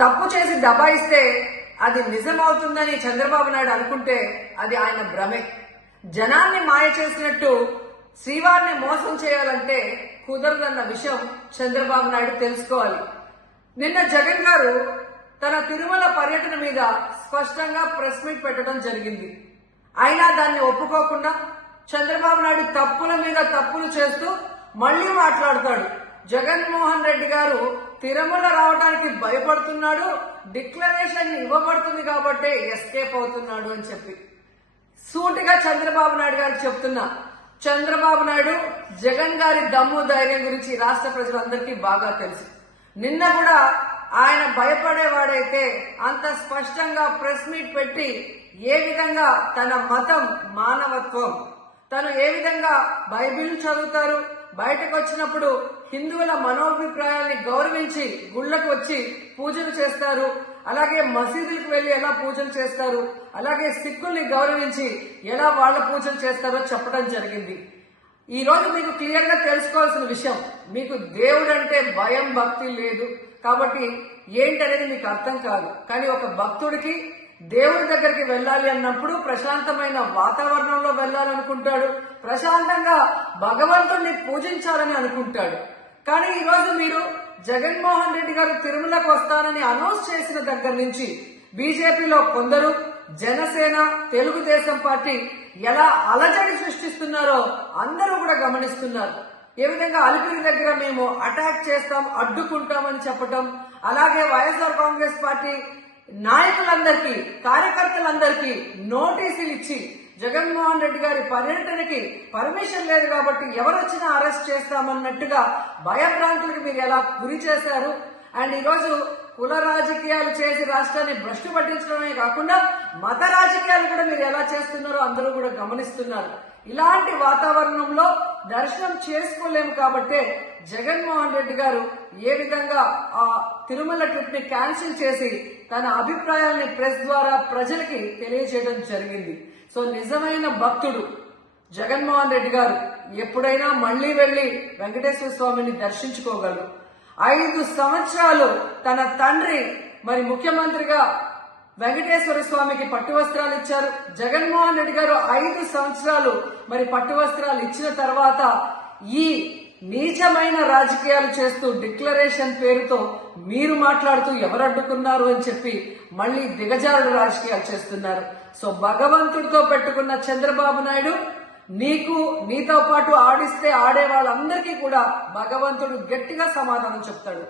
తప్పు చేసి దబాయిస్తే అది నిజమవుతుందని చంద్రబాబు నాయుడు అనుకుంటే అది ఆయన భ్రమే. జనాన్ని మాయ చేసినట్టు శ్రీవారిని మోసం చేయాలంటే కుదరదన్న విషయం చంద్రబాబు నాయుడు తెలుసుకోవాలి. నిన్న జగన్ గారు తన తిరుమల పర్యటన మీద స్పష్టంగా ప్రెస్ మీట్ పెట్టడం జరిగింది. అయినా దాన్ని ఒప్పుకోకుండా చంద్రబాబు నాయుడు తప్పుల మీద తప్పులు చేస్తూ మళ్లీ మాట్లాడతాడు. జగన్మోహన్ రెడ్డి గారు తిరుమల రావడానికి భయపడుతున్నాడు, డిక్లరేషన్ ఇవ్వబడుతుంది కాబట్టి ఎస్కేప్ అవుతున్నాడు అని చెప్పి సూటిగా చంద్రబాబు నాయుడు గారికి చెప్తున్నా. చంద్రబాబు నాయుడు జగన్ గారి దమ్ము ధైర్యం గురించి రాష్ట్ర ప్రజలందరికీ బాగా తెలుసు. నిన్న కూడా ఆయన భయపడేవాడైతే అంత స్పష్టంగా ప్రెస్ మీట్ పెట్టి ఏ విధంగా తన మతం మానవత్వం, తను ఏ విధంగా బైబిల్ చదువుతారు, బయటకు వచ్చినప్పుడు హిందువుల మనోభిప్రాయాల్ని గౌరవించి గుళ్లకు వచ్చి పూజలు చేస్తారు, అలాగే మసీదులకు వెళ్లి ఎలా పూజలు చేస్తారు, అలాగే సిక్కుల్ని గౌరవించి ఎలా వాళ్ళ పూజలు చేస్తారో చెప్పడం జరిగింది. ఈ రోజు మీకు క్లియర్ గా తెలుసుకోవాల్సిన విషయం, మీకు దేవుడు అంటే భయం భక్తి లేదు కాబట్టి ఏంటనేది మీకు అర్థం కాదు. కానీ ఒక భక్తుడికి దేవుడి దగ్గరికి వెళ్ళాలి అన్నప్పుడు ప్రశాంతమైన వాతావరణంలో వెళ్ళాలనుకుంటాడు, ప్రశాంతంగా భగవంతుడిని పూజించాలని అనుకుంటాడు. కానీ ఈ రోజు మీరు జగన్మోహన్ రెడ్డి గారు తిరుమలకు వస్తారని అనౌన్స్ చేసిన దగ్గర నుంచి బీజేపీలో కొందరు, జనసేన, తెలుగుదేశం పార్టీ ఎలా అలజడి సృష్టిస్తున్నారో అందరూ కూడా గమనిస్తున్నారు. ఏ విధంగా అలిపిరి దగ్గర మేము అటాక్ చేస్తాం, అడ్డుకుంటామని చెప్పటం, అలాగే వైఎస్ఆర్ కాంగ్రెస్ పార్టీ నాయకులందరికీ, కార్యకర్తలందరికీ నోటీసులు ఇచ్చి జగన్మోహన్ రెడ్డి గారి పర్యటనకి పర్మిషన్ లేదు కాబట్టి ఎవరొచ్చినా అరెస్ట్ చేస్తామన్నట్టుగా భయభ్రాంతులకు మీరు ఎలా గురి చేశారు. అండ్ ఈరోజు కుల రాజకీయాలు చేసి రాష్ట్రాన్ని భ్రష్టు పట్టించడమే కాకుండా మత రాజకీయాలు కూడా మీరు ఎలా చేస్తున్నారో అందరూ కూడా గమనిస్తున్నారు. ఇలాంటి వాతావరణంలో దర్శనం చేసుకోలేము కాబట్టే జగన్మోహన్ రెడ్డి గారు ఏ విధంగా ఆ తిరుమల ట్రిప్ ని క్యాన్సిల్ చేసి తన అభిప్రాయాల్ని ప్రెస్ ద్వారా ప్రజలకి తెలియజేయడం జరిగింది. సో నిజమైన భక్తుడు జగన్మోహన్ రెడ్డి గారు ఎప్పుడైనా మళ్లీ వెళ్లి వెంకటేశ్వర స్వామిని దర్శించుకోగలరు. 5 సంవత్సరాలు తన తండ్రి మరి ముఖ్యమంత్రిగా వెంకటేశ్వర స్వామికి పట్టు వస్త్రాలు ఇచ్చారు. జగన్మోహన్ రెడ్డి గారు 5 సంవత్సరాలు మరి పట్టు వస్త్రాలు ఇచ్చిన తర్వాత ఈ నీచమైన రాజకీయాలు చేస్తూ డిక్లరేషన్ పేరుతో మీరు మాట్లాడుతూ ఎవరు అడ్డుకున్నారు అని చెప్పి మళ్లీ దిగజారుడు రాజకీయాలు చేస్తున్నారు. సో భగవంతుడితో పెట్టుకున్న చంద్రబాబు నాయుడు నీతో పాటు ఆడిస్తే ఆడే వాళ్ళందరికీ కూడా భగవంతుడు గట్టిగా సమాధానం చెప్తాడు.